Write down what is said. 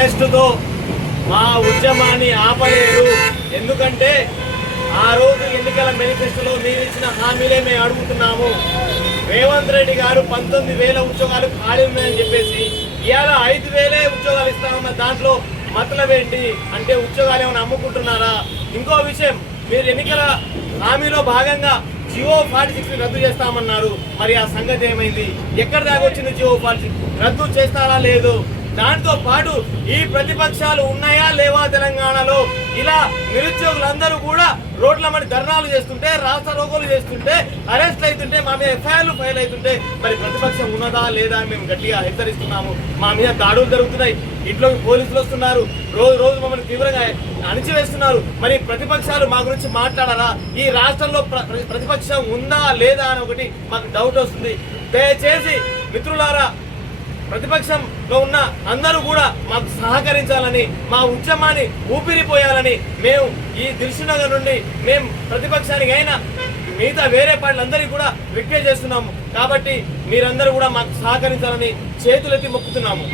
అరెస్టుతో మా ఉద్యమాన్ని ఆపలేరు. ఎందుకంటే ఆ రోజు ఎన్నికల మేనిఫెస్టోలో మీరు ఇచ్చిన హామీలే మేము అడుగుతున్నాము. రేవంత్ రెడ్డి గారు 19,000 ఉద్యోగాలు ఖాళీ ఉన్నాయని చెప్పేసి ఇవాళ 5,000 ఉద్యోగాలు ఇస్తామన్న దాంట్లో మతలబ్ ఏంటి? అంటే ఉద్యోగాలు ఏమైనా అమ్ముకుంటున్నారా? ఇంకో విషయం, మీరు ఎన్నికల హామీలో భాగంగా జియో 46 రద్దు చేస్తామన్నారు. మరి ఆ సంగతి ఏమైంది? ఎక్కడ దాకా వచ్చింది జియో 46? రద్దు చేస్తారా లేదు? దాంతో పాటు ఈ ప్రతిపక్షాలు ఉన్నాయా లేవా తెలంగాణలో? ఇలా నిరుద్యోగులందరూ కూడా రోడ్ల మీద ధర్నాలు చేస్తుంటే, రాష్ట్ర రోగులు చేస్తుంటే, అరెస్ట్ అవుతుంటే, మా మీద ఎఫ్ఐఆర్లు ఫైల్ అవుతుంటే మరి ప్రతిపక్షం ఉన్నదా లేదా అని మేము గట్టిగా హెచ్చరిస్తున్నాము. మా మీద దాడులు జరుగుతున్నాయి, ఇంట్లోకి పోలీసులు వస్తున్నారు, రోజు రోజు మమ్మల్ని తీవ్రంగా అణిచివేస్తున్నారు. మరి ప్రతిపక్షాలు మా గురించి మాట్లాడారా? ఈ రాష్ట్రంలో ప్రతిపక్షం ఉందా లేదా అని ఒకటి మాకు డౌట్ వస్తుంది. దయచేసి మిత్రులారా, ప్రతిపక్షంలో ఉన్న అందరూ కూడా మాకు సహకరించాలని, మా ఉద్యమాన్ని ఊపిరిపోయాలని మేము ఈ దిల్సుఖ్నగర్ నుండి మేము ప్రతిపక్షానికి అయినా మిగతా వేరే పార్టీలందరికీ కూడా రిక్వెస్ట్ చేస్తున్నాము. కాబట్టి మీరందరూ కూడా మాకు సహకరించాలని చేతులెత్తి మొక్కుతున్నాము.